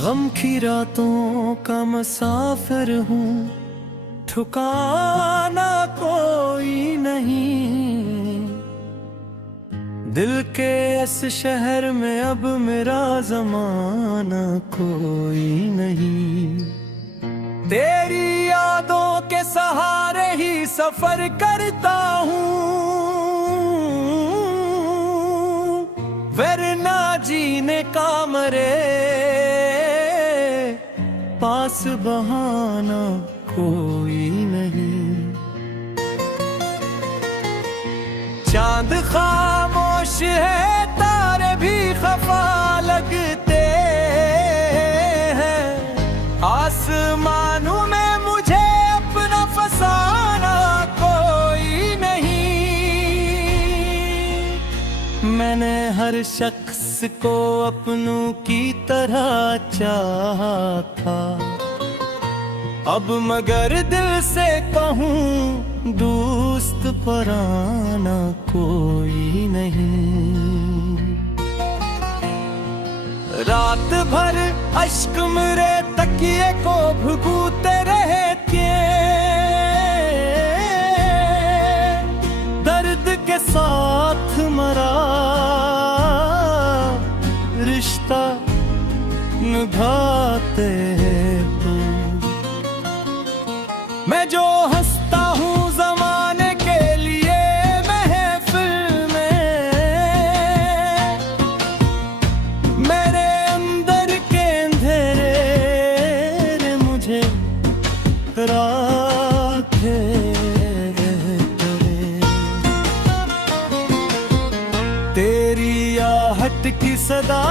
गम की रातों का मुसाफिर हूँ, ठिकाना कोई नहीं। दिल के इस शहर में अब मेरा जमाना कोई नहीं। तेरी यादों के सहारे ही सफर करता हूँ, वरना जीने का मरे पास बहाना कोई नहीं। चांद खामोश है, तारे भी खफा लगते हैं। आसमानों में मुझे अपना फसाना कोई नहीं। मैंने हर शख्स को अपनों की तरह चाहा था, अब मगर दिल से कहूँ दोस्त पराना कोई नहीं। रात भर अश्क मेरे तकिए को भुगूते रहते, दर्द के साथ मरा रिश्ता निभाते तू। मैं जो हंसता हूँ जमाने के लिए महफिल में, मेरे अंदर के अंधेरे मुझे राखे तेरी आहट की सदा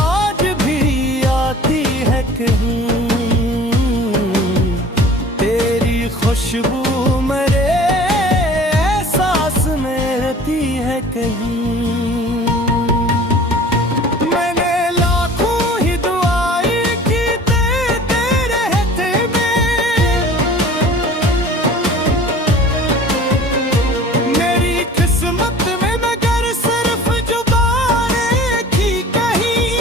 आज भी आती है कहीं। तेरी खुशबू मेरे एहसास में रहती है कहीं। मैंने लाखों ही दुआएं की तेरे रहते में, मेरी किस्मत में मगर सिर्फ जुबानें थी कहीं।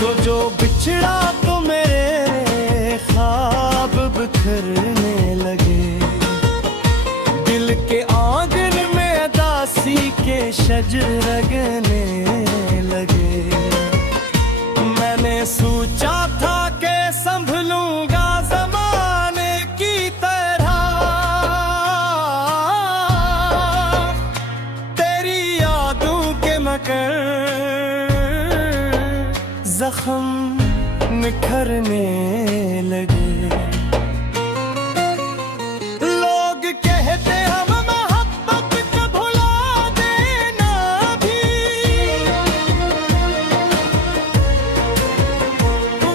तो जो बिछड़ा तो मेरे ख्वाब बिखरने लगे, दिल के आंगन में दासी के शजर लगने लगे। मैंने सोचा था कि संभलूंगा जमाने की तरह, तेरी यादों के मगर जख्म निखरने लगे। लोग कहते हम मोहब्बत को भुला देना भी,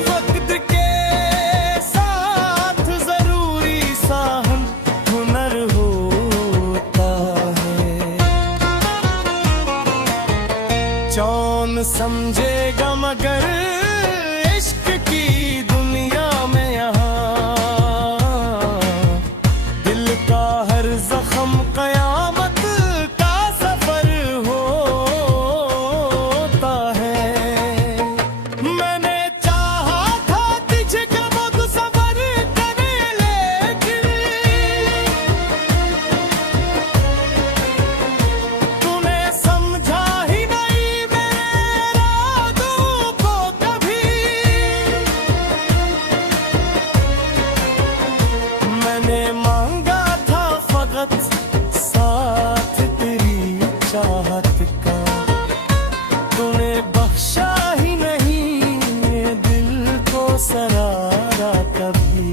वक्त के साथ जरूरी सा हुनर होता है। कौन समझेगा मगर इश्क की दुनिया में यहाँ, दिल का हर जख्म कयामत का सफर होता है। मैंने चाहा था तुझे कब सफर करे, लेकिन तूने समझा ही नहीं मेरे इरादों को कभी। मैंने मांगा था फकत साथ तेरी चाहत का, तूने बख्शा ही नहीं दिल को सरारा कभी।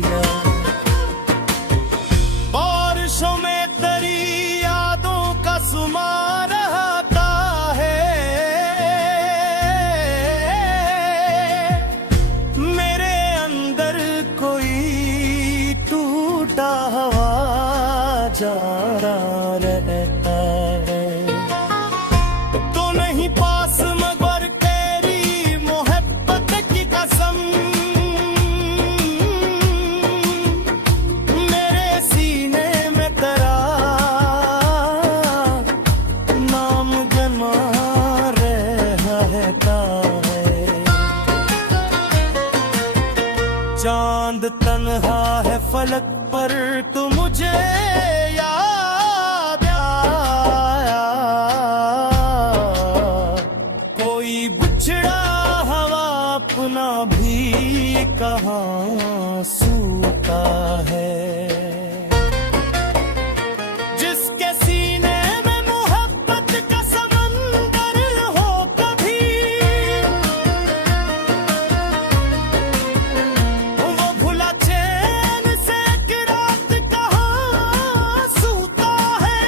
बारिशों में तेरी यादों का सुमा रहता है, मेरे अंदर कोई टूटा हुआ जा रहा रहता है। तो नहीं पास मगर तेरी मोहब्बत की कसम, मेरे सीने में तेरा नाम जमा रहे। चांद तन्हा है फलक पर तू मुझे याद आया, कोई बिछड़ा हवा अपना भी कहाँ सूता है। जिसके सीने में मोहब्बत का समंदर हो कभी, वो भुला चैन से एक रात कहाँ सूता है।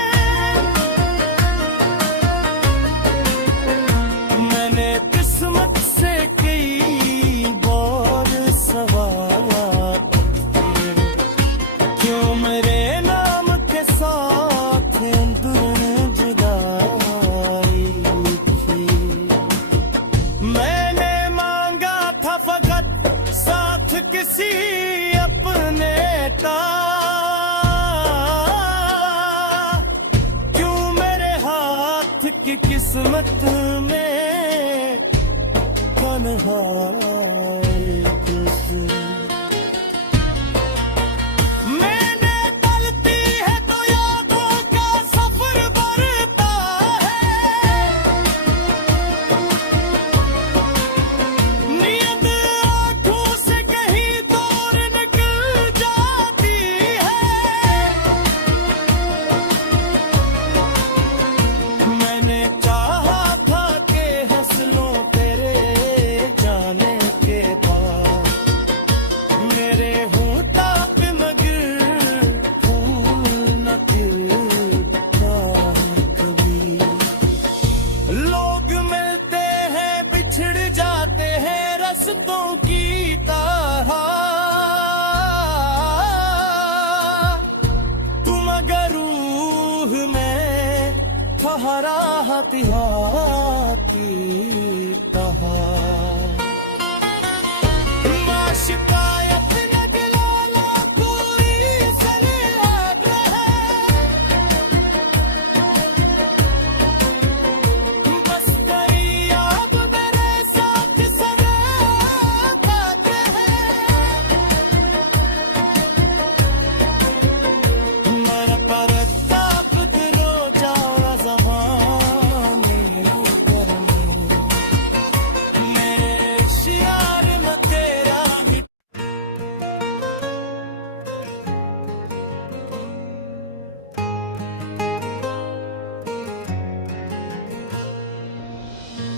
मैंने किस्मत से कई बार सवाल किए, क्यों मेरे नाम के साथ अंदर जुदाई थी। मैंने मांगा था फकत साथ किसी अपने का, क्यों मेरे हाथ की किस्मत में तन्हाई तुझसे। मैंने गलती है तो यादों का सफर बढ़ता है, नींद आंखों से कहीं दूर निकल जाती है। मैंने चाहा था कि हंस लूं तेरे जाने के बाद, मेरे होंठा पे मगर फूल न खिलता कभी। लोग मिलते हैं बिछड़ जाते हैं रस्तों की तरह, तुम अगर रूह में ठहरा हाथी कहा। शिकायत न दिलाना कोई सलाह है, बस तेरी याद मेरे साथ सदा है। मैं परताप करो जाओ ज़माने करने, मेरे शियार में तेरा ही।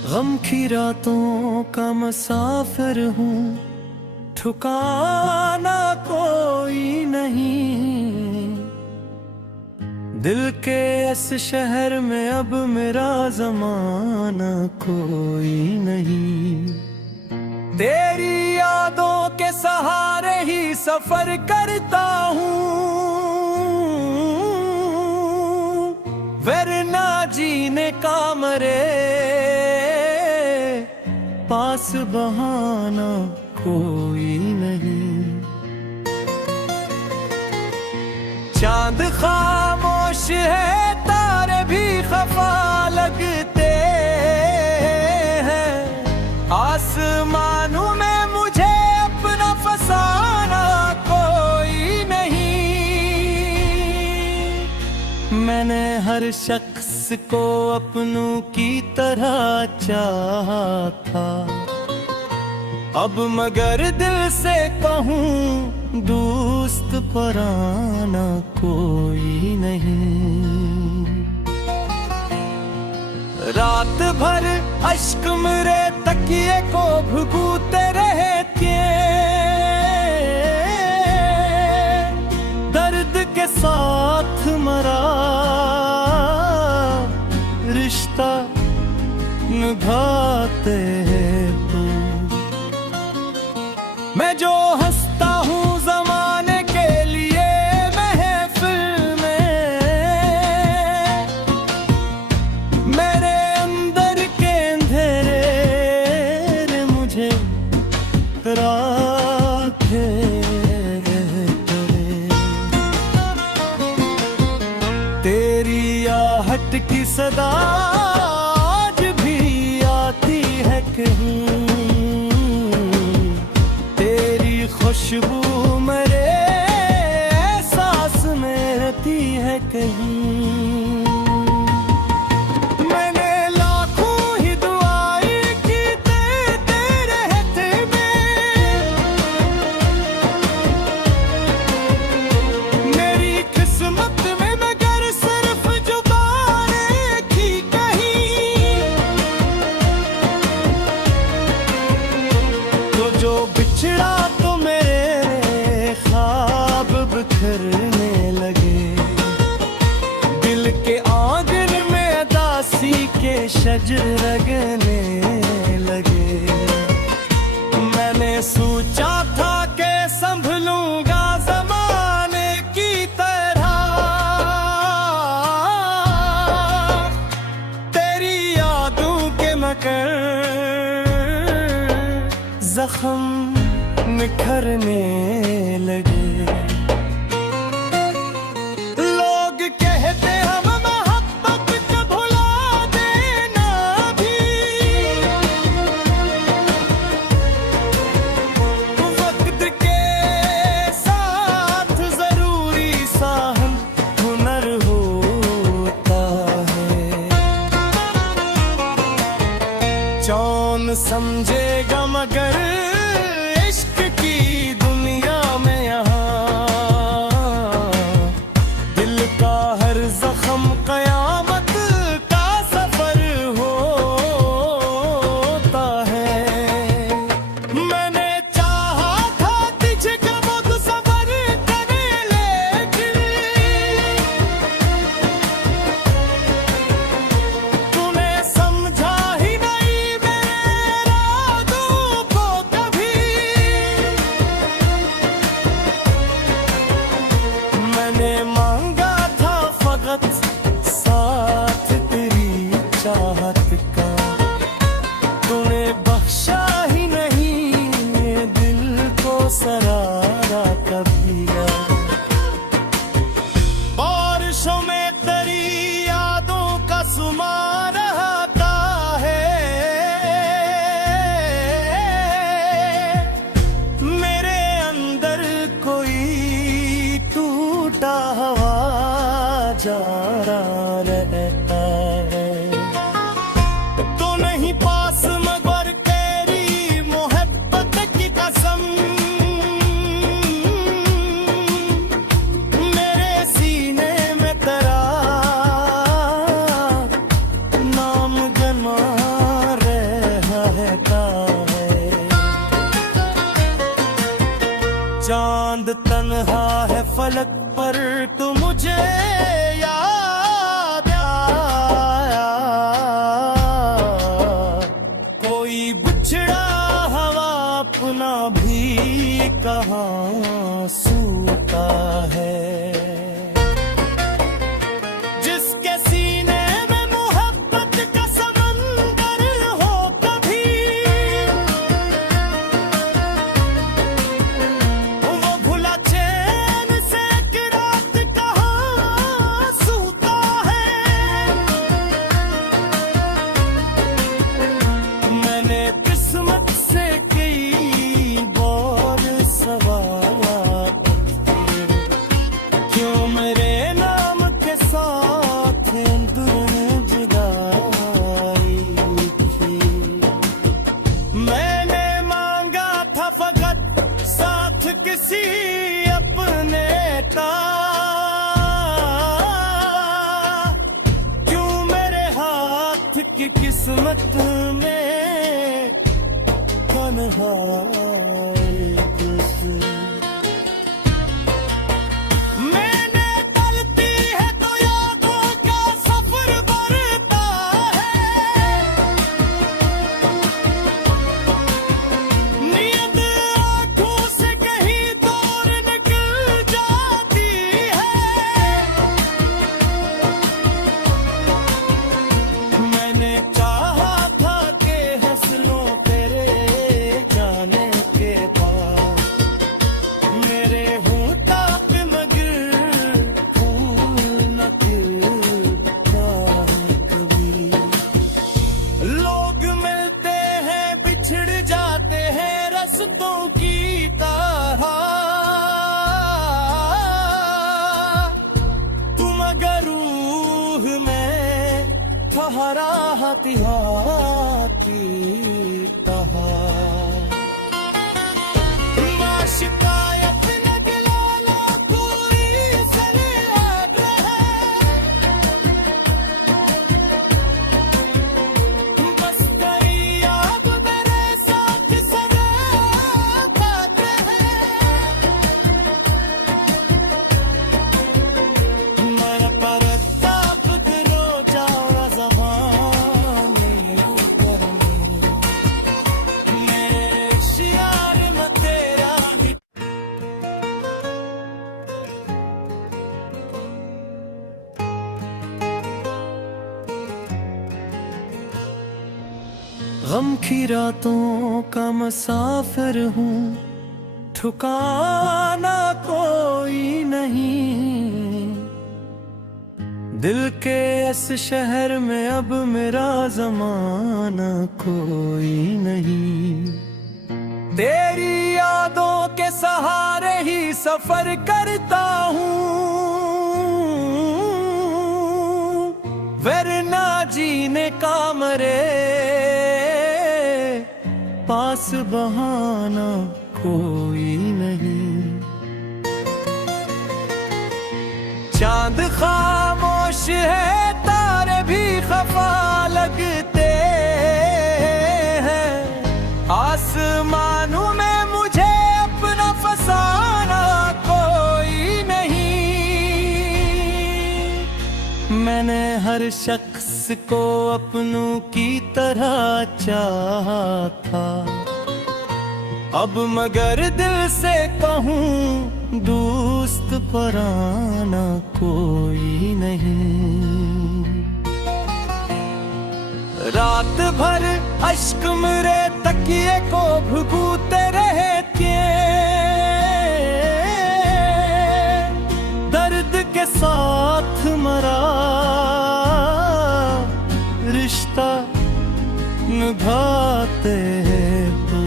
गम की रातों का मुसाफिर हूँ, ठिकाना कोई नहीं। दिल के इस शहर में अब मेरा जमाना कोई नहीं। तेरी यादों के सहारे ही सफर करता हूँ, वरना जीने का मरे पास बहाना कोई नहीं। चांद खामोश है तारे भी खफा लगते हैं, आसमानों में मुझे अपना फसाना कोई नहीं। मैंने हर शख्स को अपनों की तरह चाहा था, अब मगर दिल से कहूँ दोस्त पराना कोई नहीं। रात भर अश्क मेरे तकिए को भुगूते रहते, दर्द के साथ मरा रिश्ता निभाते हैं तू। मैं जो हंसता हूँ जमाने के लिए महफिल में, मेरे अंदर के अंधेरे मुझे राखे तेरी आहट की सदा आज भी आती है कहीं, तेरी खुशबू मेरे एहसास में रहती है कहीं। मैंने लाखों ही दुआएं की तेरे रहते में, मेरी किस्मत में मगर सिर्फ जुबानें थी कहीं। तो जो बिछड़ा तो मेरे ख्वाब बिखरने लगे, दिल के आंगन में दासी के शजर लगने लगे। मैंने सोचा था कि संभलूंगा जमाने की तरह, तेरी यादों के मगर जख्म निखरने लगे। लोग कहते हम मोहब्बत को भुला देना भी, वक्त के साथ जरूरी सा हुनर होता है। कौन समझेगा मगर इश्क की दुनिया में यहाँ, दिल का हर जख्म कयामत का सफर होता है। मैंने चाहा था तुझको खुद सफर करे, लेकिन तूने समझा ही नहीं मेरे इरादों को कभी। मैंने मांगा था फकत साथ तेरी चाहत का, तूने बख्शा ही नहीं दिल को सरारा कभी। बारिशों में तेरी यादों का सुमा रहता है, मेरे अंदर कोई टूटा हुआ जा रहता है। तो नहीं पास मगर तेरी मोहब्बत की कसम, मेरे सीने में तेरा नाम जमा रहता है। चांद तन्हा है फलक पर तू मुझे याद आया, कोई बिछड़ा हवा अपना भी कहाँ सूता है। जिसके सीने में मोहब्बत का समंदर हो कभी, वो भुला चैन से एक रात कहाँ सूता है। मैंने किस्मत से कई बार सवाल, क्यों मेरे नाम के साथ जुदाई थी। मैंने मांगा था फकत साथ किसी अपने का, क्यों मेरे हाथ की किस्मत में तन्हाई थी। मैंने टलती है तो यादों का सफर बढ़ता है, नींद आंखों से कहीं दूर निकल जाती है। मैंने चाहा था कि हंस लो तेरे जाने के फातिहा की कहा शिकायत न गिलाना कोई सरे बस कई याद मेरे साथ सदा खाते हैं मन पर ताप करो जाओ ज़माने मेरे शियार में तेरा ही गम की रातों का मुसाफिर हूँ ठिकाना कोई नहीं दिल के इस शहर में अब मेरा जमाना कोई नहीं तेरी यादों के सहारे ही सफर करता हूँ वरना जीने का मरे पास बहाना कोई नहीं चांद खामोश है तारे भी खफा लगते हैं आसमानों में मुझे अपना फसाना कोई नहीं मैंने हर शख्स को अपनों की तरह चाहा था अब मगर दिल से कहूँ दोस्त पराना कोई नहीं रात भर अश्क मेरे तकिए को भुगूते रहते दर्द के साथ मरा रिश्ता निभाते हैं तू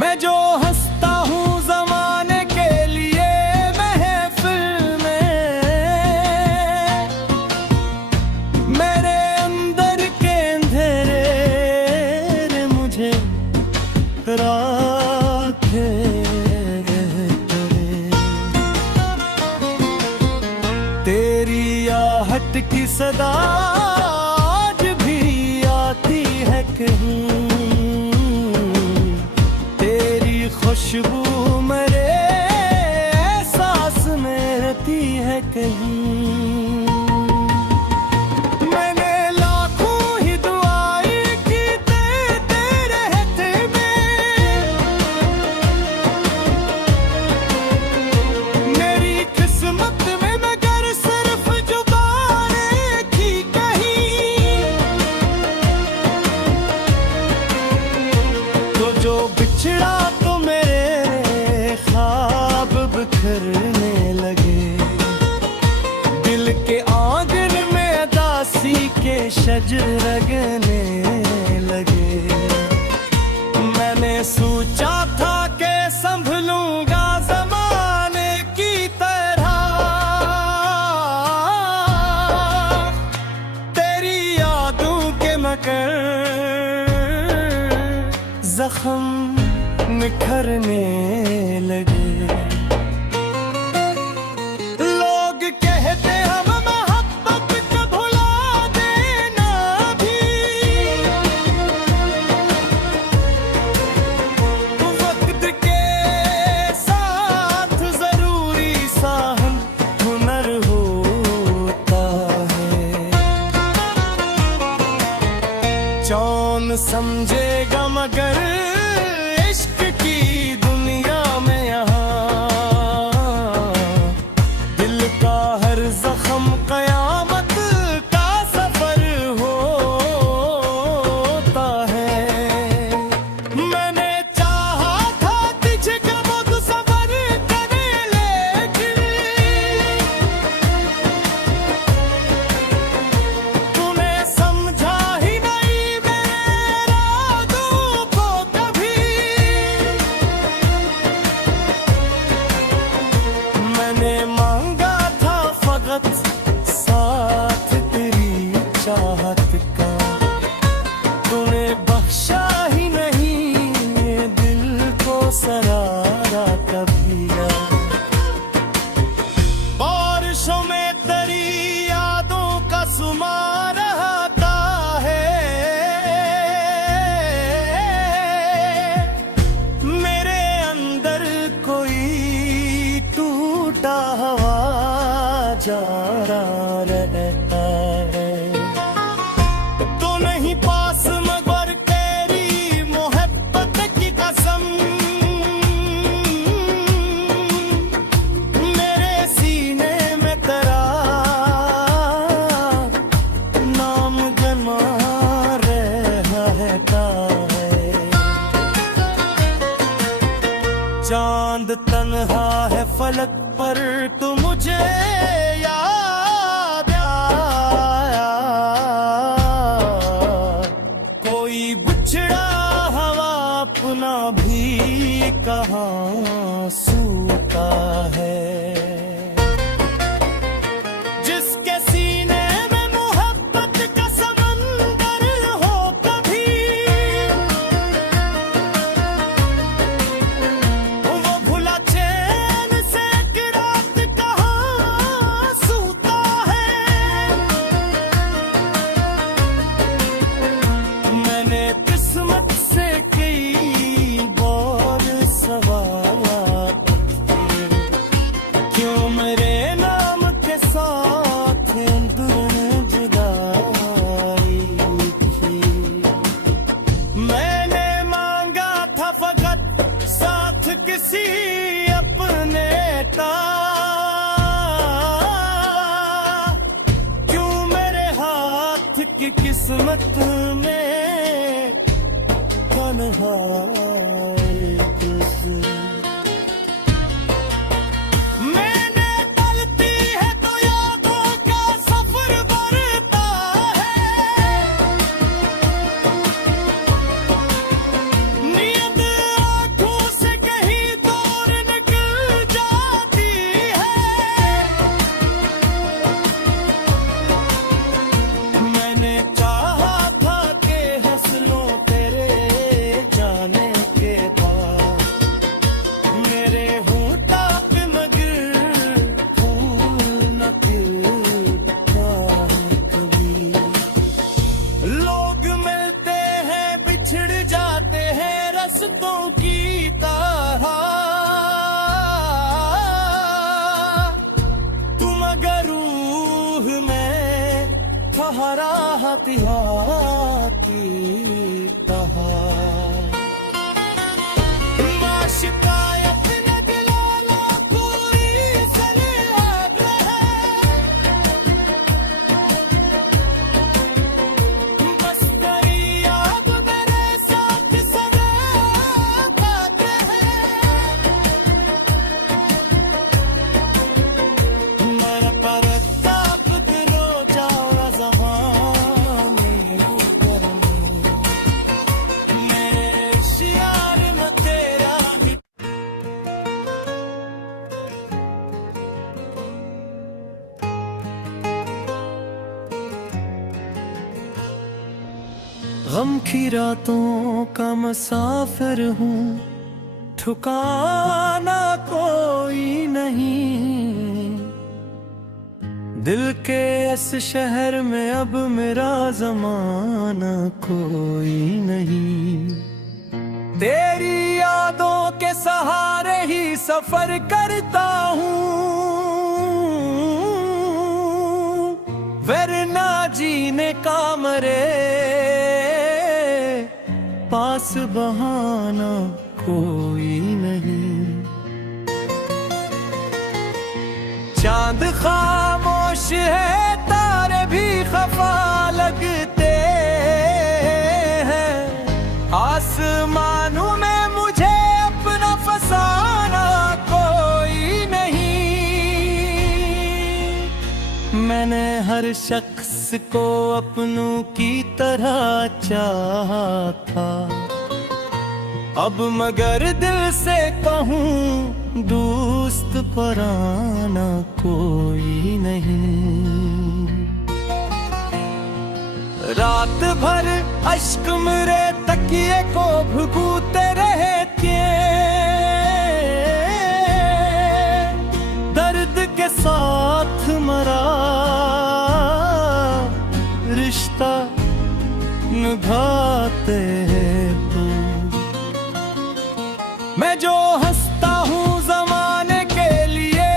मैं जो हंसता हूँ जमाने के लिए महफिल में मेरे अंदर के अंधेरे मुझे राखे तेरी आहट की सदा आज भी आती है कहीं तेरी खुशबू मेरे एहसास में रहती है कहीं मैंने लाखों ही दुआएं की तेरे रहते में मेरी किस्मत में मगर सिर्फ जुबानें थी कहीं तो जो बिछड़ा तो मेरे ख्वाब बिखरने लगे दिल के आंगन में दासी के शजर लगने लगे मैंने सोचा था कि संभलूंगा जमाने की तरह तेरी यादों के मगर जख्म निखरने लगे लोग कहते हम मोहब्बत को भुला देना भी वक्त के साथ जरूरी सा हुनर होता है कौन समझेगा मगर इश्क की दुनिया में यहाँ बेचारा रहता है। तो नहीं पास मगर तेरी मोहब्बत की कसम, मेरे सीने में तेरा नाम जमा रहता है। चांद तन्हा है फलक पर तू मुझे याद आया, कोई बिछड़ा हवा अपना भी कहाँ सूता है। जिसके सीने में मोहब्बत का समंदर हो कभी, वो भुला चैन से कि रात कहाँ सूता है। मैंने किस्मत से कई बार सवाल किए, क्यों मेरे नाम के साथ दुल्हन जुदाई थी। मैंने मांगा था फकत साथ किसी अपने का, क्यों मेरे हाथ की किस्मत में तन्हाई तुझसे। मैंने तलती है तो यादों का सफर बढ़ता है, नींद आंखों से कहीं दूर निकल जाती है। मैंने चाहा था कि हंस लो तेरे जाने के बाद, मेरे होठा पे मगर फूल न खिलता है कभी। लोग मिलते हैं बिछड़ जाते हैं रस्तों की तरह, तुम अगर रूह में ठहरा हथियार की तरह। शिकायत न दिलाना कोई सलाह है, बस तेरी याद मेरे साथ सदा खाते हैं। मैं परताप दिलो जाओ ज़माने करने, मेरे शियार में तेरा ही। गम की रातों का मुसाफिर हूँ, ठिकाना कोई नहीं। दिल के इस शहर में अब मेरा जमाना कोई नहीं। तेरी यादों के सहारे ही सफर करता हूँ, वरना जीने का मरे पास बहाना कोई नहीं। चांद खामोश है तारे भी खफा लगते हैं, आसमानों में मुझे अपना फसाना कोई नहीं। मैंने हर शख्स को अपनों की तरह चाहा था, अब मगर दिल से कहूँ दोस्त पराना कोई नहीं। रात भर अश्क मेरे तकिए को भुगूते रहते, दर्द के साथ मरा रिश्ता निभाते हैं तू। मैं जो हंसता हूँ जमाने के लिए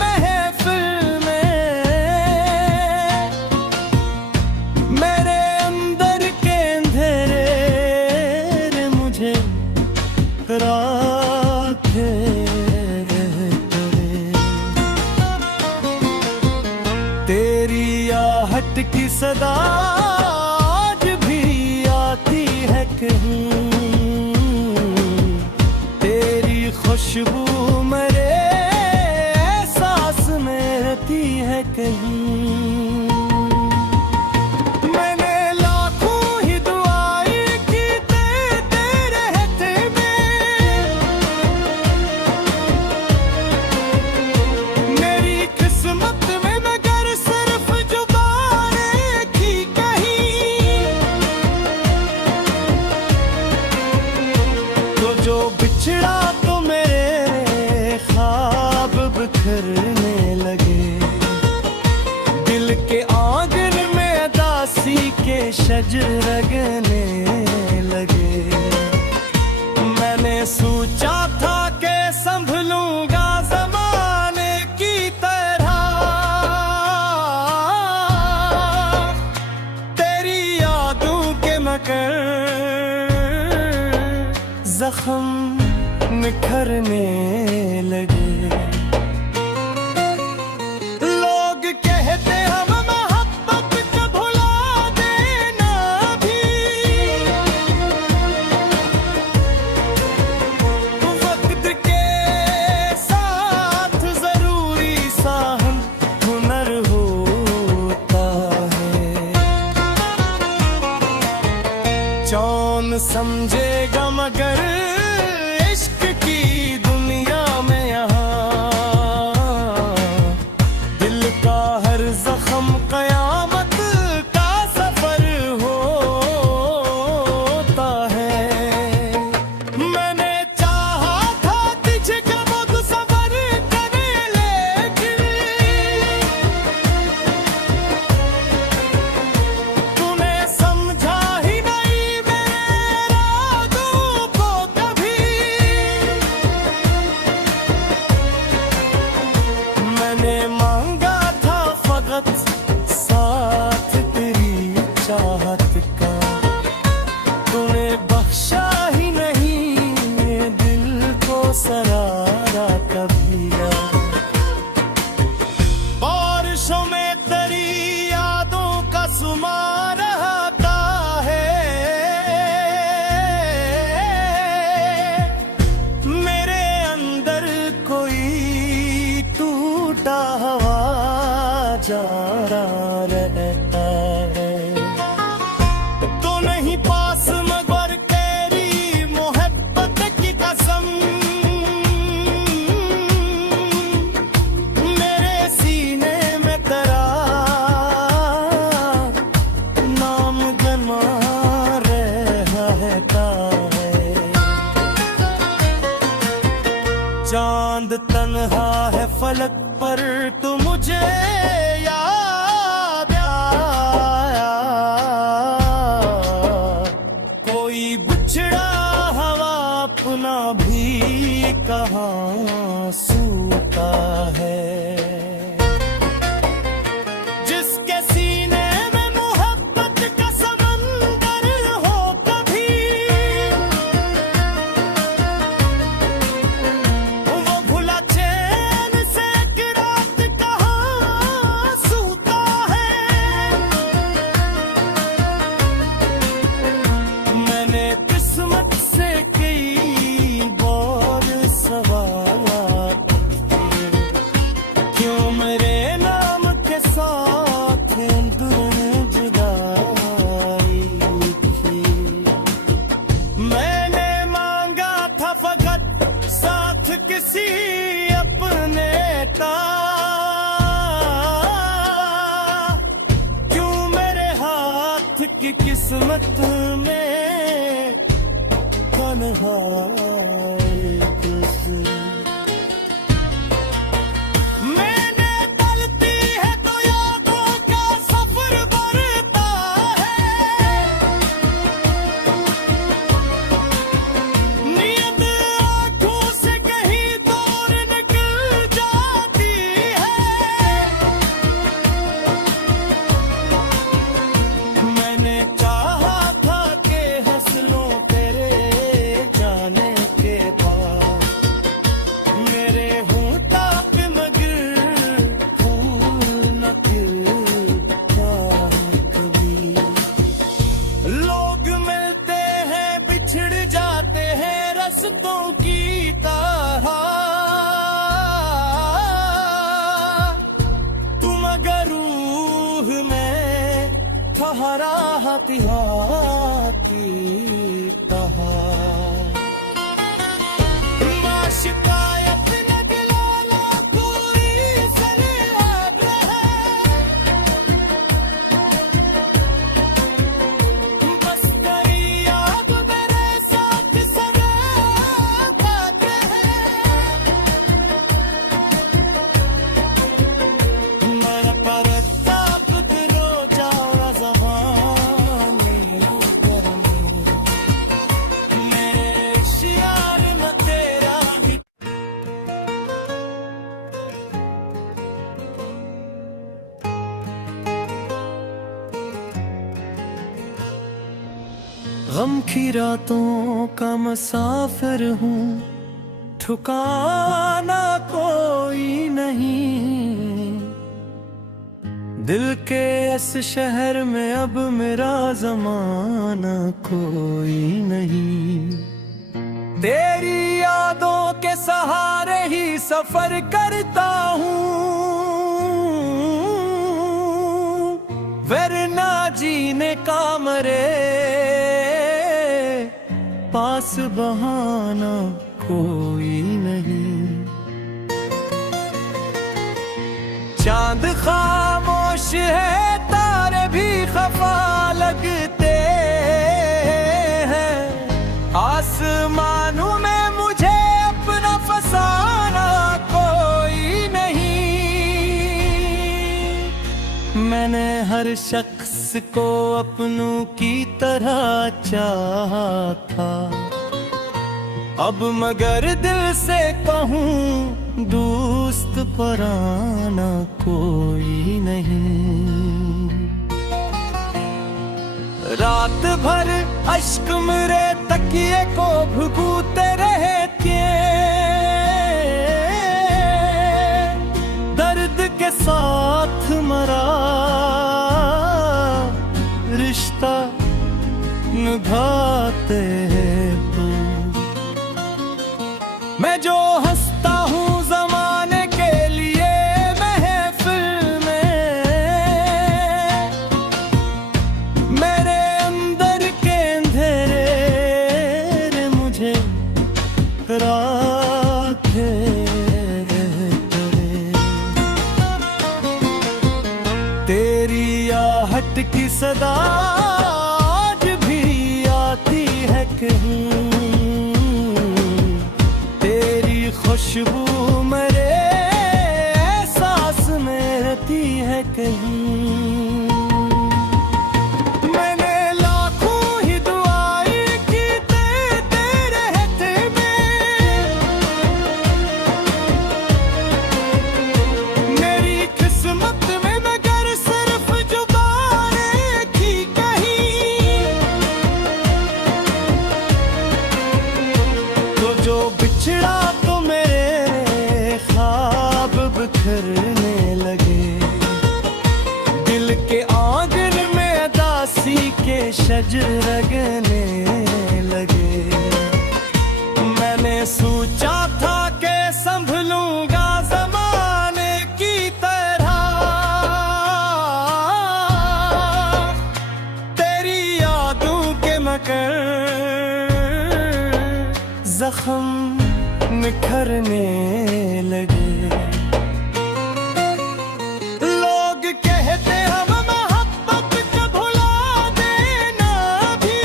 महफिल में, सदा आज भी आती है कहीं, तेरी खुशबू मेरे एहसास में रहती है कहीं। जो बिछड़ा तो मेरे ख्वाब बिखरने लगे, दिल के आंगन में दासी के शजर लगने लगे। मैंने सोचा था कि संभलूंगा ज़माने की तरह, तेरी यादों के मगर जख्म निखरने लगे। लोग कहते हम मोहब्बत को भुला देना भी, वक्त के साथ जरूरी सा हुनर होता है। कौन समझेगा मगर इश्क की दुनिया में यहाँ, दिल का हर जख्म कयामत का सफर होता है। मैंने चाहा था तुझे कब सफर करे, लेकिन तूने समझा ही नहीं मेरे इरादों को कभी। मैंने मांगा था फकत साथ तेरी चाहत का, तूने बख्शा ही नहीं दिल को सरारा कभी। बारिशों में तेरी यादों का सुमा रहता है, मेरे अंदर कोई टूटा हवा जा रहा रहता है। तो नहीं पास मगर तेरी मोहब्बत की कसम, मेरे सीने में तेरा नाम जमा रहता है। चांद तन्हा है फलक पर तू मुझे याद आया, कोई बिछड़ा हवा अपना भी कहाँ सूता है। जिसके सीने में मोहब्बत का समंदर हो कभी, वो भुला चैन से कि रात कहाँ सूता है। मैंने किस्मत से कई बार सवाल किए, क्यों मेरे नाम के साथ दुर्न जुदाई थी। मैंने मांगा था फकत साथ किसी अपने का, क्यों मेरे हाथ की किस्मत में तन्हाई तुझसे। मैंने तलती है तो यादों का सफर बढ़ता है, नींद आंखों से कहीं दूर निकल जाती है। मैंने चाहा था कि हंस लो तेरे जाने के फातिहा की कहा शिकायत न दिलाना कोई सनआग्रह बस तेरी याद मेरे साथ सदा है मैं परताप दिलो जाओ ज़बानी करनी मेरे शियार में तेरा ही गम की रातों का मुसाफिर हूँ ठिकाना कोई नहीं दिल के इस शहर में अब मेरा जमाना कोई नहीं तेरी यादों के सहारे ही सफर करता हूँ वरना जीने का मरे पास बहाना कोई नहीं चांद खामोश है तारे भी खफा लगते हैं आसमानों में मुझे अपना फसाना कोई नहीं मैंने हर शख्स को अपनों की तरह चाहा था अब मगर दिल से कहूँ दोस्त पराना कोई नहीं रात भर अश्क मेरे तकिए को भुगूते रहते दर्द के साथ मरा रिश्ता निभाते हैं तू मैं जो हंसता हूँ जमाने के लिए महफिल में मेरे अंदर के अंधेरे मुझे राखे तेरी आहट की सदा आज भी आती है कहीं तेरी खुशबू मेरे एहसास में रहती है कहीं मैंने लाखों ही दुआएं की तेरे रहते में मेरी किस्मत में मगर सिर्फ जुबानें थी कहीं तो जो बिछड़ा तो मेरे ख्वाब बिखरने लगे दिल के आंगन में दासी के शजर लगने लगे मैंने सोचा था कि संभलूंगा जमाने की तरह तेरी यादों के मगर जख्म निखरने लगे लोग कहते हम मोहब्बत को भुला देना भी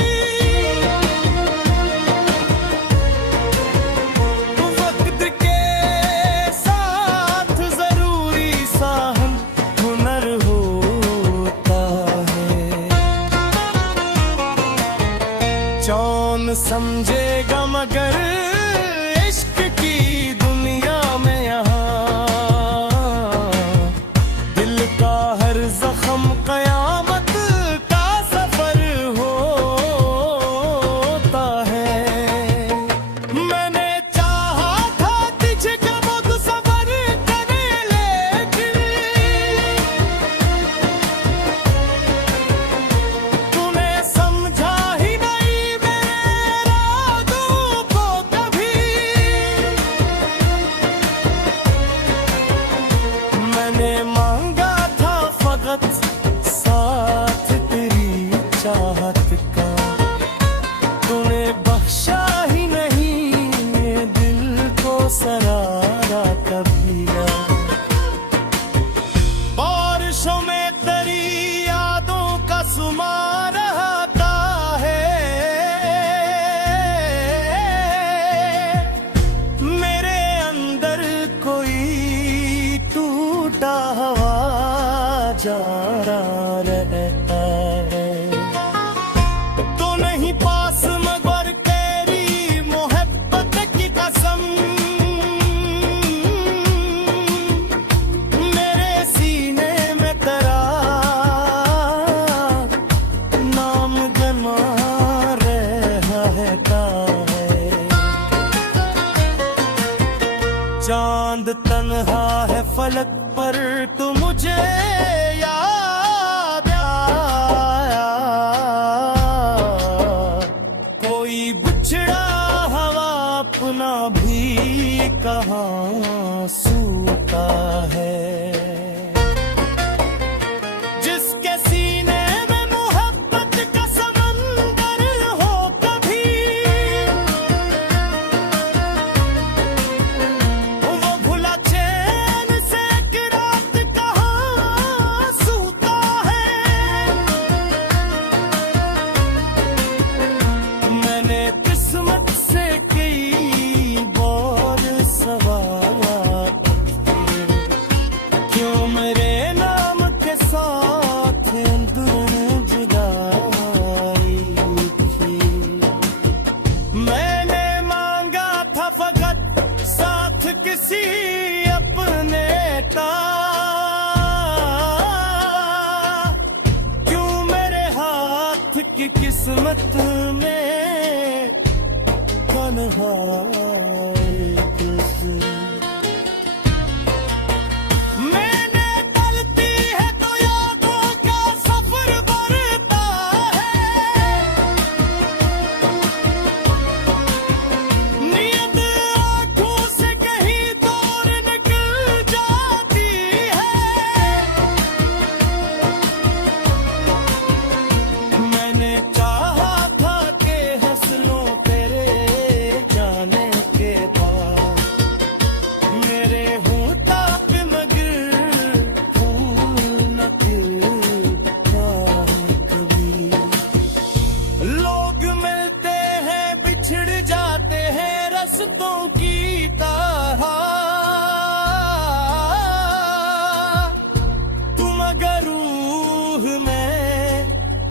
वक्त के साथ जरूरी सा हुनर होता है कौन समझेगा मगर इश्क की दुनिया में यहाँ सरारा कबीरा। बारिशों में तेरी यादों का सुमा रहता है, मेरे अंदर कोई टूटा हवा जा रहा रहता है। तो नहीं पास मगर तेरी मोहब्बत की कसम, मेरे सीने में तेरा नाम जमा रहता है। चांद तन्हा है फलक पर तू मुझे याद आया, कोई बिछड़ा हवा अपना भी कहाँ सूता है। जिसके सीने में मोहब्बत का समंदर हो कभी, वो भुला चैन से एक रात कहाँ सूता है। मैंने किस्मत से कई बार सवाल, क्यों मेरे नाम के साथ दुनिया जुदाई थी। मैंने मांगा था फकत साथ किसी अपने का, क्यों मेरे हाथ की किस्मत में तन्हाई तुझसे। मैंने गलती है तो यादों का सफर बढ़ता है, नींद आंखों से कहीं दूर निकल जाती है। मैंने चाहा था कि हंस लो तेरे जाने के बाद, मेरे होठा पे मगर फूल न खिलता है कभी। लोग मिलते हैं बिछड़ जाते हैं रस्तों की तरह, तुम अगर रूह में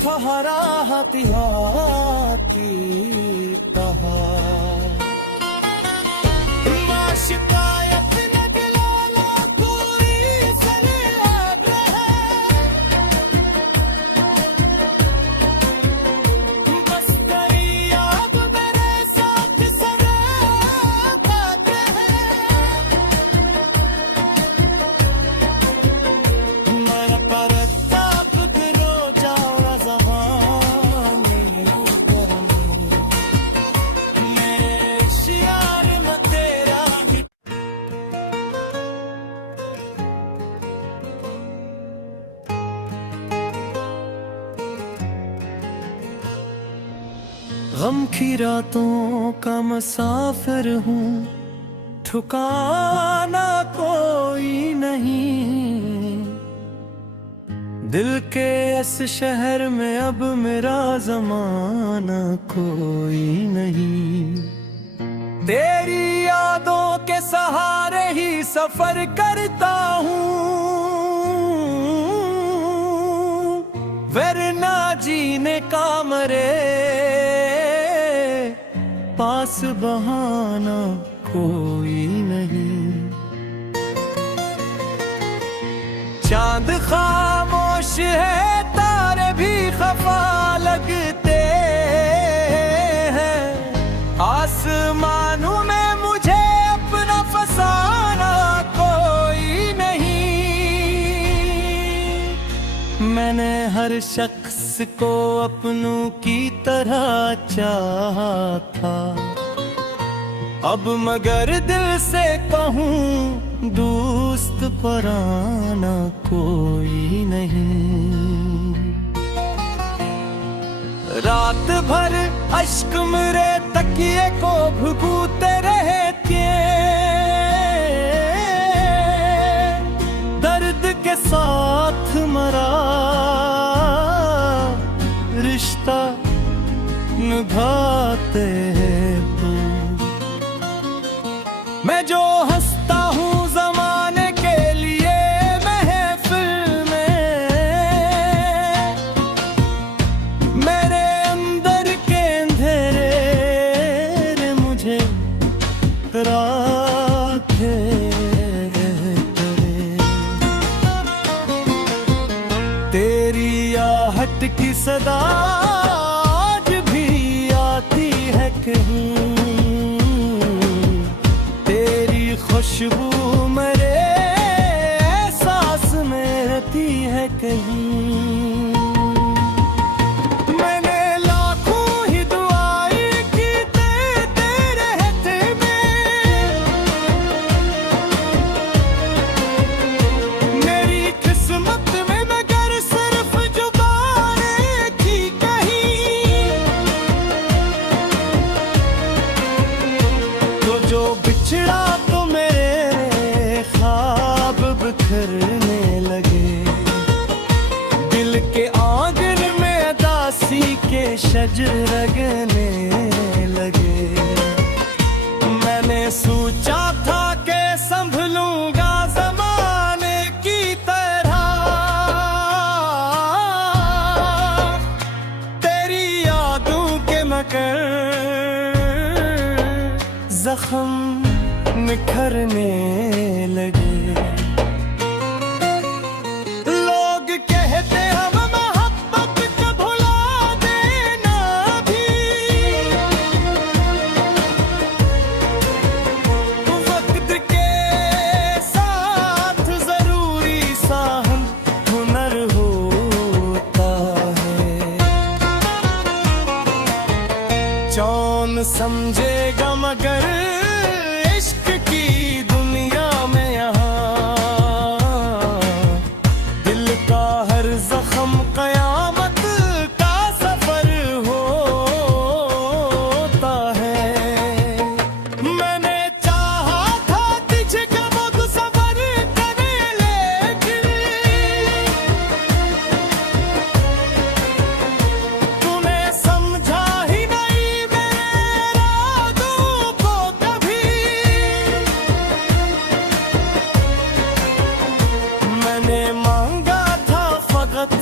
ठहरा हथियाती कहा। शिकायत न दिलाना कोई सलाह है, बस तेरी याद मेरे साथ सराबत है। मैं परताप करो जाओ ज़माने करने, मैं शियार में तेरा ही। गम की रातों का मुसाफिर हूँ, ठिकाना कोई नहीं। दिल के इस शहर में अब मेरा जमाना कोई नहीं। तेरी यादों के सहारे ही सफर करता हूँ, वरना जीने का मरे पास बहाना कोई नहीं। चांद खामोश है तारे भी खफा लगते हैं, आसमानों में मुझे अपना फसाना कोई नहीं। मैंने हर शख्स को अपनों की तरह चाहा था, अब मगर दिल से कहूँ दोस्त पराना कोई नहीं। रात भर अश्क मेरे तकिए को भुगूते रहते घाते तू। मैं जो हंसता हूँ जमाने के लिए महफिल में, मेरे अंदर के अंधेरे मुझे राखे करे। तेरी आहट की सदा आज भी आती है कहीं, तेरी खुशबू मेरे एहसास में रहती है कहीं। मैंने लाखों ही दुआएं की तेरे रहते में, मेरी किस्मत में मगर सिर्फ जुबानें थी कहीं। तो जो बिछड़ा तो मेरे ख्वाब बिखरने लगे, दिल के आंगन में दासी के शजर रगने लगे। मैंने सोचा था कि संभलूंगा जमाने की तरह, तेरी यादों के मगर जख्म निखरने लगे। लोग कहते हम मोहब्बत को भुला देना भी, वक्त के साथ जरूरी सा हम हुनर होता है। कौन समझेगा मगर इश्क की दुनिया में यहाँ, दिल का हर जख्म कयामत का सफर होता है। मैंने चाहा था तुझको खुद सफर करे, लेकिन तूने समझा ही नहीं मेरे इरादों को कभी। मैंने मांगा था फकत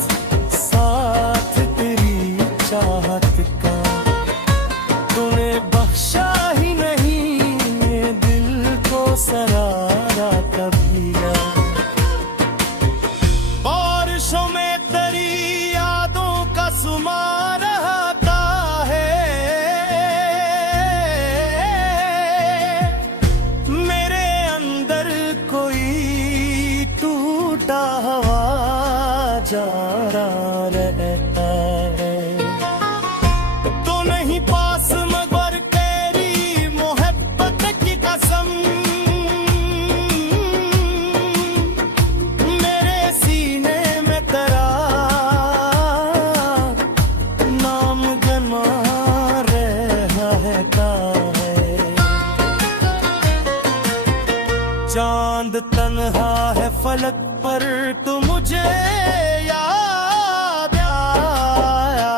साथ तेरी चाहत का, तूने बख्शा ही नहीं दिल को सरारा कभी। बारिशों में तेरी यादों का सुमा रहता है, मेरे अंदर कोई टूटा हवा जा रहा रहता है। तो नहीं पास मगर तेरी मोहब्बत की कसम, मेरे सीने में तेरा नाम जमा रहता है। चांद तन्हा है फलक पर तू मुझे याद आया,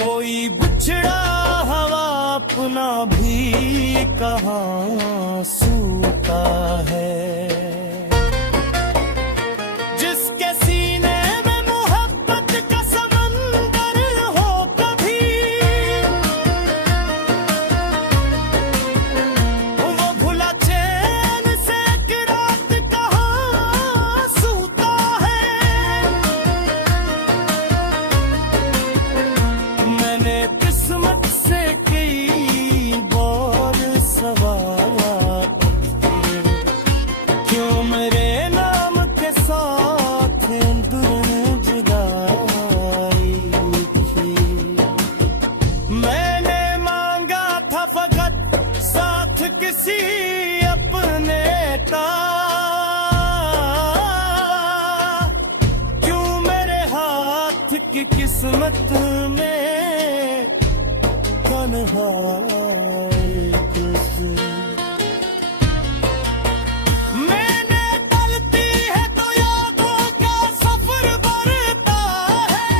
कोई बिछड़ा हवा अपना भी कहाँ सूता है। जिसके सीने में मोहब्बत का समंदर हो कभी, वो भुला चैन से एक रात कहाँ सूता है। मैंने किस्मत से कई बार सवाल किए, क्यों मेरे नाम के साथ जुदाई थी। मैंने मांगा था फकत साथ किसी अपने का, क्यों मेरे हाथ की किस्मत में तन्हाई तुझसे। मैंने गलती है तो यादों का सफर बढ़ता है,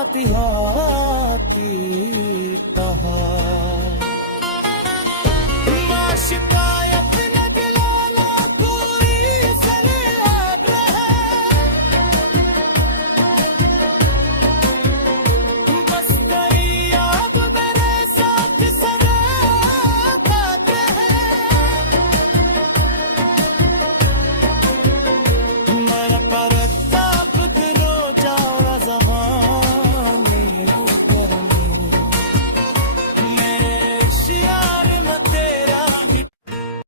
फातिहा